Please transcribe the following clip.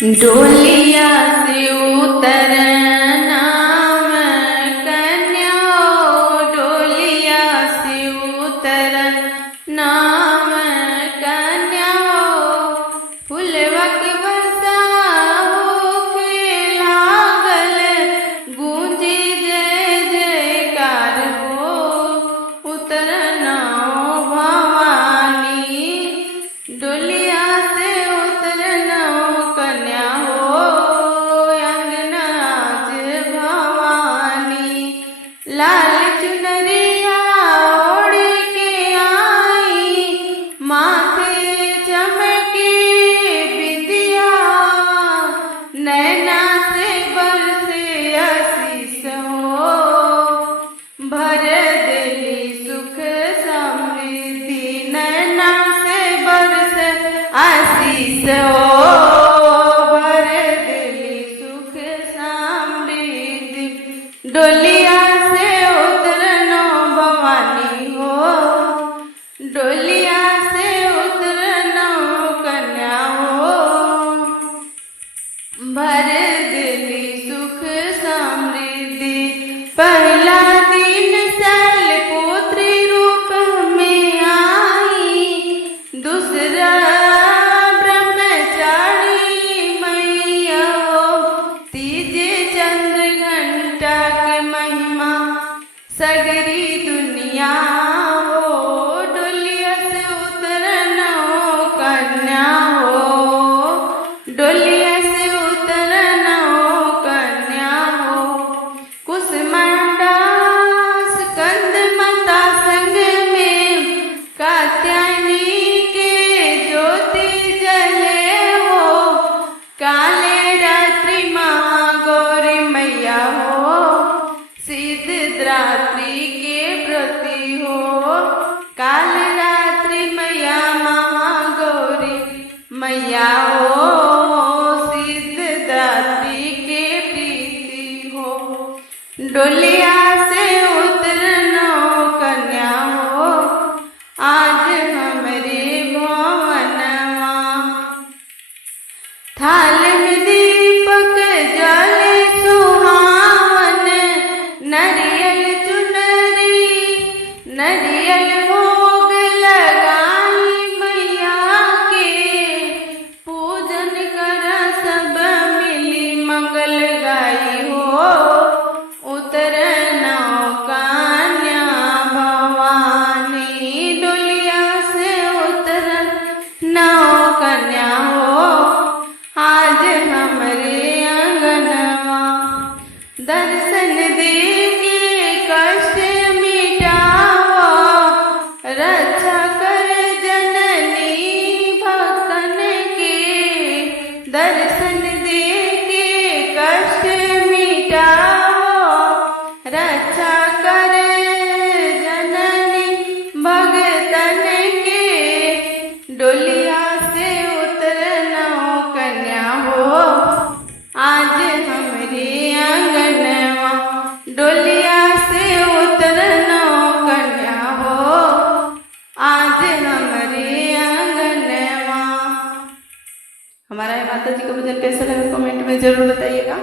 डोलिया से उतरना कन्या डोलिया से उतरना कन्या फुलवक बरसा होके लागल गूंजी जय जयकार हो उतरना भवानी डोलिया से उतरना कन्या हो अंगना आज भवानी लाल चुनरिया ओढ़ के आई माथे चमके बिंदिया नैना से बरसे आशीष हो भर दिली सुख समृद्धि नैना से बरस आशीष हो भर दिली सुख समृद्धि डोलिया से उतरनो भवानी हो डोलिया से उतरनो कन्या हो भर दिली सुख समृद्धि पहला दिन शैलपुत्री रूप में आई दूसरा ब्रह्मचारी मैया हो तीजे चंद्र घंटा के महिमा सगरी दुनिया हो डोलिया से उतरना कन्या हो डोलिया से उतरना कन्या हो कुसमांडा स्कंद माता संग में कात्यायनी के ज्योति जले हो काले रात्रि महागौरी मैया हो सिद्धरात्रि के प्रति हो काल रात्रि मैया महागौरी मैया हो सिद्धरात्रि के प्रीति हो डोलिया से उतरनो कन्या हो आज हमरे भवनवा थाल में दीपक जले सुहावन नरियल चुनरी नरियल भोग लगाई मैया के पूजन कर सब मिली मंगल गाई हो उतरना कन्या भवानी डोलिया से उतरना कन्या हो आज हमरे आंगनवा दर्शन दे के कष्ट मिटाओ रक्षा कर जननी भक्तन के दर्शन दे के कष्ट मिटाओ रक्षा कर जननी भक्तन के डोलिया से उतरना कन्या हो आज हमरे आंगनवा डोलिया से उतरना कन्या हो आज हमरे आंगनवा। हमारा माता जी का भजन कैसा लगा कमेंट में जरूर बताइएगा।